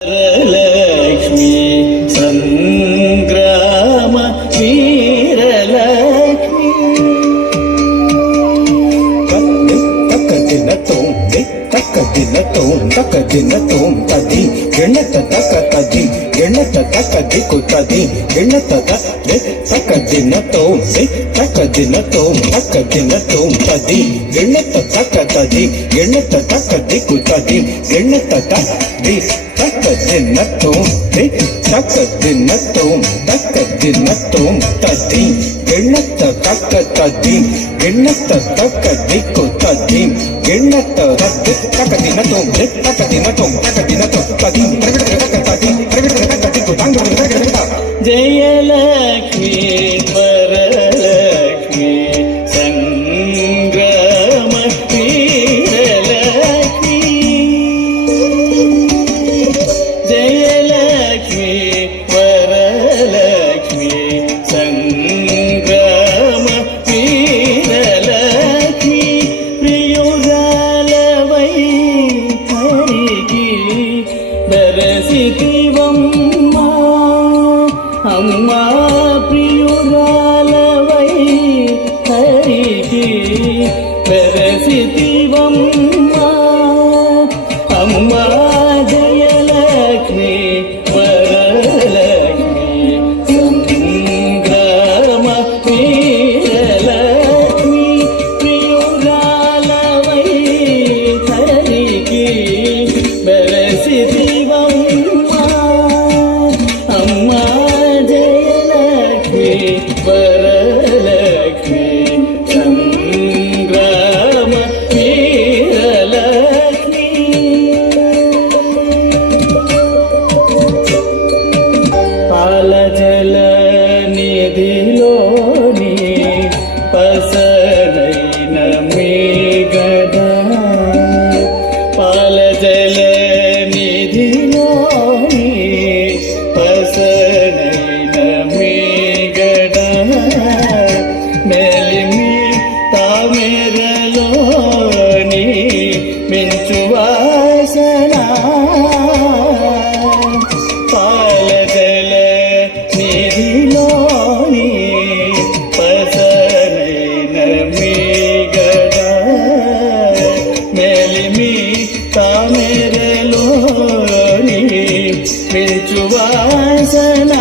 లక్ష్మీ సంగ్రామ వీరలక్ష్మీ తక్కదినతో తది గణత తక్క తది గణత తక్క దిక్కు తది గణత తక్కదినతో తక్కదినతో తది గణత తక్క తది గణత తక్క దిక్కు తది గణత తది తక్కదినతో తక్కదినతో తది గణత తక్క తది గణత తక్క దిక్కు తది గణత తక్కదినతో తది జయలక్ష్మీ వరలక్ష్మీ సంగ్రామ వీరలక్ష్మీ జయలక్ష్మీ వరలక్ష్మీ సంగ్రామ వీరలక్ష్మీ ప్రియురాలవై హరికి దరసితివమ్మా అమ్మా ప్రియురాలవై హరికి దరసితివమ్మా అమ్మా జయలక్ష్మీ వరలక్ష్మీ సంగ్రామ వీరలక్ష్మీ ప్రియురాలవై హరికి దరసితివమ్మా అమ్మా జయలక్ష్మీ వరలక్ష్మీ సంగ్రామ వీరలక్ష్మీ పాలజల నిధిలోని పసరైన మేఘద పాలజల నిధిలోని పసరైన మేఘద మెలిమి తామెరలోని మెంచువాసన పాలజల నిధిలోని పసరైన మేఘద మెలిమి తామెరలోని మెంచువాసన